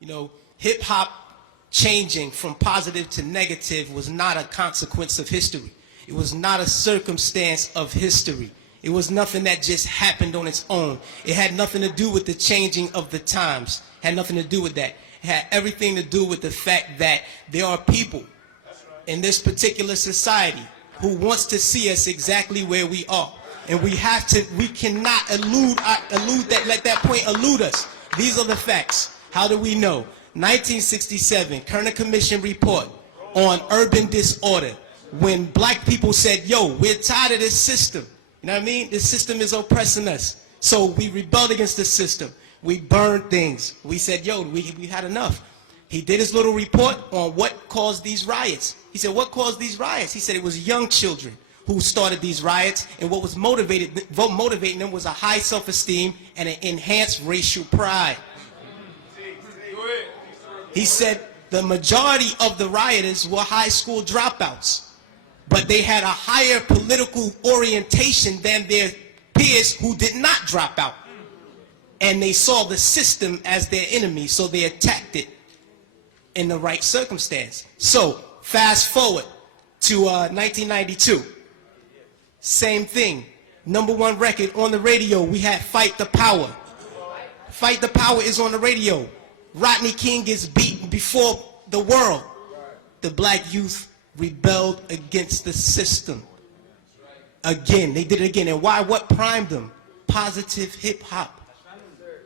You know, hip-hop changing from positive to negative was not a consequence of history. It was not a circumstance of history. It was nothing that just happened on its own. It had nothing to do with the changing of the times. It had nothing to do with that. It had everything to do with the fact that there are people in this particular society who wants to see us exactly where we are. And we cannot let that point elude us. These are the facts. How do we know? 1967, Kerner Commission report on urban disorder. When black people said, yo, we're tired of this system. You know what I mean? This system is oppressing us. So we rebelled against the system. We burned things. We said, yo, we had enough. He did his little report on what caused these riots. He said, what caused these riots? He said it was young children who started these riots, and what was motivating them was a high self-esteem and an enhanced racial pride. He said the majority of the rioters were high school dropouts, but they had a higher political orientation than their peers who did not drop out. And they saw the system as their enemy, so they attacked it in the right circumstance. So, fast forward to 1992. Same thing. #1 record on the radio, we had Fight the Power. Fight the Power is on the radio. Rodney King gets beaten before the world. The black youth rebelled against the system. Again, they did it again. And why? What primed them? Positive hip-hop.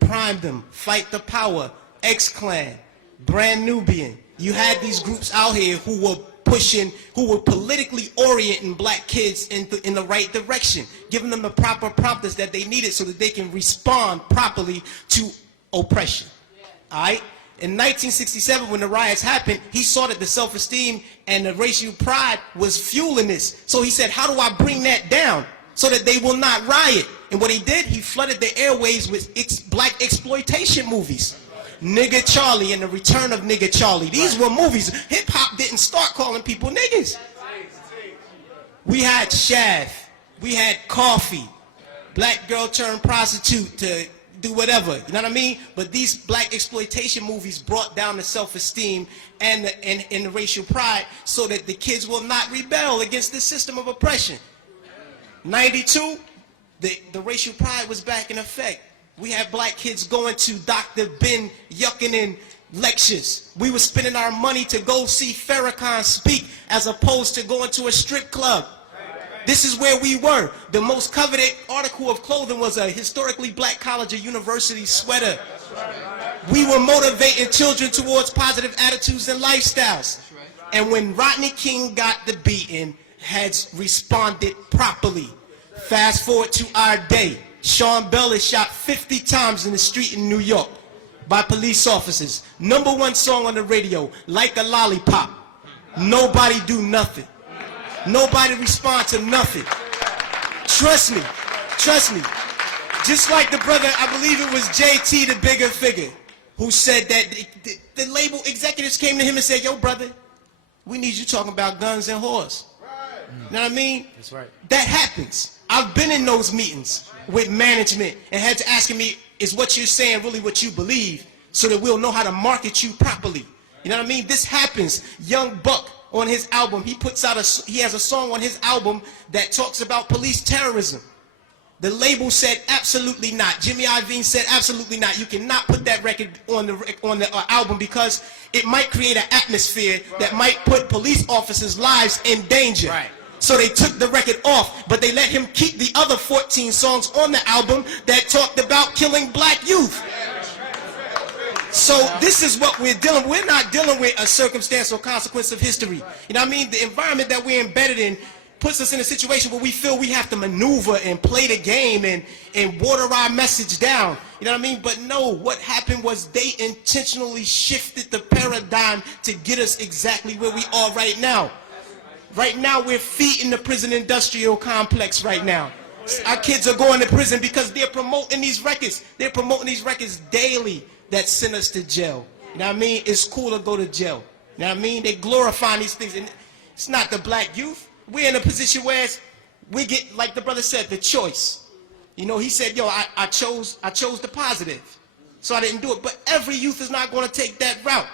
Primed them. Fight the Power, X-Clan, Brand Nubian. You had these groups out here who were pushing, who were politically orienting black kids in the right direction, giving them the proper prompters that they needed so that they can respond properly to oppression. All right? In 1967, when the riots happened, he saw that the self-esteem and the racial pride was fueling this. So he said, how do I bring that down so that they will not riot? And what he did, he flooded the airways with black exploitation movies. Nigga Charlie and the Return of Nigga Charlie. These were movies. Hip-hop didn't start calling people niggas. We had Shaft. We had Coffee. Black girl turned prostitute to do whatever, you know what I mean? But these black exploitation movies brought down the self-esteem and the racial pride so that the kids will not rebel against this system of oppression. 92, the racial pride was back in effect. We had black kids going to Dr. Ben Yuckinen lectures. We were spending our money to go see Farrakhan speak as opposed to going to a strip club. This is where we were. The most coveted article of clothing was a historically black college or university sweater. We were motivating children towards positive attitudes and lifestyles. And when Rodney King got the beating, heads responded properly. Fast forward to our day. Sean Bell is shot 50 times in the street in New York by police officers. #1 song on the radio, Like a Lollipop. Nobody do nothing. Nobody respond to nothing. Trust me. Just like the brother, I believe it was JT, the bigger figure, who said that the label executives came to him and said, yo, brother, we need you talking about guns and whores. You know what I mean? That's right. That happens. I've been in those meetings with management and had to ask me, is what you're saying really what you believe, so that we'll know how to market you properly? You know what I mean? This happens. Young Buck, on his album, he has a song on his album that talks about police terrorism. The label said absolutely not. Jimmy Iovine said absolutely not. You cannot put that record on the album because it might create an atmosphere that might put police officers' lives in danger. Right. So they took the record off, but they let him keep the other 14 songs on the album that talked about killing black youth. So this is what we're dealing with. We're not dealing with a circumstance or consequence of history. You know what I mean? The environment that we're embedded in puts us in a situation where we feel we have to maneuver and play the game and water our message down. You know what I mean? But no, what happened was they intentionally shifted the paradigm to get us exactly where we are right now. Right now, we're feeding the prison industrial complex right now. Our kids are going to prison because they're promoting these records. They're promoting these records daily that send us to jail. You know what I mean? It's cool to go to jail. You know what I mean? They glorify these things. And it's not the black youth. We're in a position where we get, like the brother said, the choice. You know, he said, yo, I chose the positive. So I didn't do it. But every youth is not going to take that route.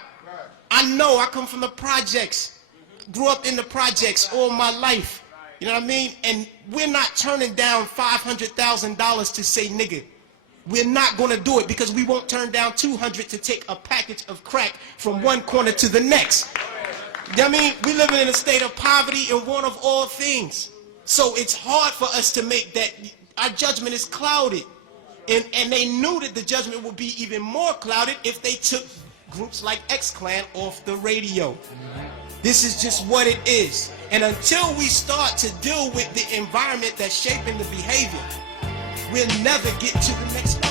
I know, I come from the projects. Grew up in the projects all my life. You know what I mean? And we're not turning down $500,000 to say nigga. We're not going to do it because we won't turn down 200 to take a package of crack from one corner to the next. You know what I mean? We living in a state of poverty and want of all things. So it's hard for us to make that. Our judgment is clouded. And they knew that the judgment would be even more clouded if they took groups like X-Clan off the radio. This is just what it is. And until we start to deal with the environment that's shaping the behavior, we'll never get to the next level.